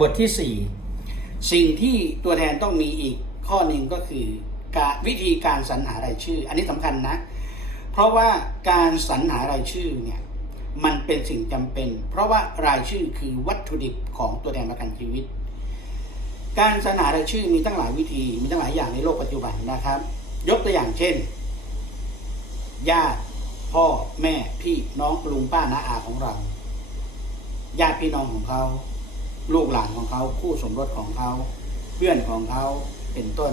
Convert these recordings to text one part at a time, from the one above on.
บทที่สี่สิ่งที่ตัวแทนต้องมีอีกข้อหนึ่งก็คือการวิธีการสรรหารายชื่อ อันนี้สำคัญนะ เพราะว่าการสรรหารายชื่อเนี่ยมันเป็นสิ่งจำเป็น เพราะว่ารายชื่อคือวัตถุดิบของตัวแทนประกันชีวิต การสรรหารายชื่อมีตั้งหลายวิธีมีตั้งหลายอย่างในโลกปัจจุบันนะครับ ยกตัวอย่างเช่น ญาติพ่อแม่พี่น้องลุงป้าน้าอาของเรา ญาติพี่น้องของเขา ลูกหลานของเขาคู่สมรสของเขา เพื่อนของเขาเป็นต้น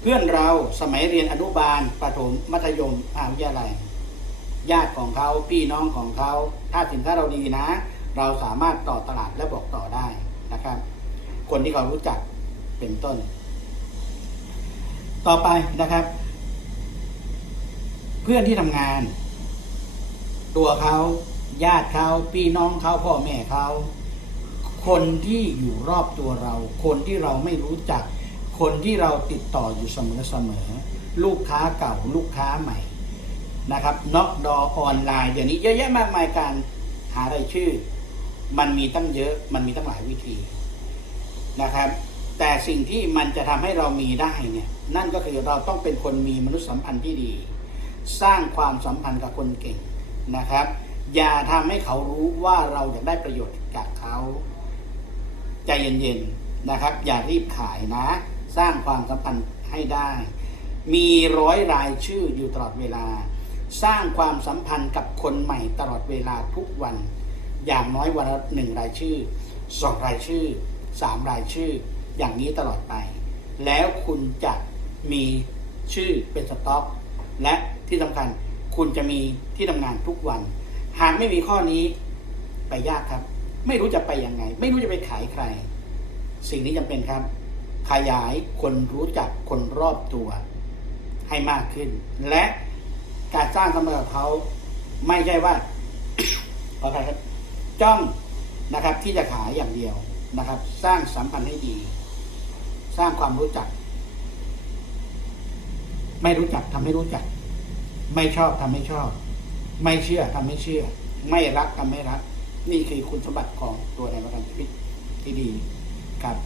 เพื่อนเราสมัยเรียนอนุบาลประถมมัธยมมหาวิทยาลัยญาติของเขาพี่น้องของเขา ถ้าสินค้าเราดีนะ เราสามารถต่อตลาดและบอกต่อได้นะครับ คนที่เขารู้จักเป็นต้น ต่อไปนะครับ เพื่อนที่ทำงาน ตัวเขาญาติเขาพี่น้องเขาพ่อแม่เขา คนที่อยู่รอบตัวเรา คนที่เราไม่รู้จัก คนที่เราติดต่ออยู่เสมอๆลูกค้าเก่าลูกค้าใหม่นะครับน็อกดอออนไลน์เดี๋ยวนี้เยอะแยะมากมายการหารายชื่อ มันมีตั้งเยอะมันมีตั้งหลายวิธีนะครับ แต่สิ่งที่มันจะทำให้เรามีได้เนี่ยนั่นก็คือเราต้องเป็นคนมีมนุษยสัมพันธ์ที่ดี สร้างความสัมพันธ์กับคนเก่งนะครับ อย่าทำให้เขารู้ว่าเราอยากได้ประโยชน์จากเขา ใจเย็นๆนะครับ อย่ารีบขายนะ สร้างความสัมพันธ์ให้ได้ มีร้อยรายชื่ออยู่ตลอดเวลา สร้างความสัมพันธ์กับคนใหม่ตลอดเวลาทุกวัน อย่างน้อยวันละหนึ่งรายชื่อสองรายชื่อสามรายชื่อ อย่างนี้ตลอดไป แล้วคุณจะมีชื่อเป็นสต็อก และที่สำคัญคุณจะมีที่ทำงานทุกวัน หากไม่มีข้อนี้ไปยากครับ ไม่รู้จะไปยังไง ไม่รู้จะไปขายใคร สิ่งนี้จำเป็นครับ ขยายคนรู้จักคนรอบตัว ให้มากขึ้น และการสร้างสมรรถเขาไม่ใช่ว่าขออภัยครับจ้องนะครับ ที่จะขายอย่างเดียวนะครับ สร้างสัมพันธ์ให้ดี สร้างความรู้จัก ไม่รู้จักทำให้รู้จัก ไม่ชอบทำให้ชอบ ไม่เชื่อทำให้เชื่อ ไม่รักทำให้รัก นี่คือคุณสมบัติของตัวแทนประกันชีวิตที่ดีครับ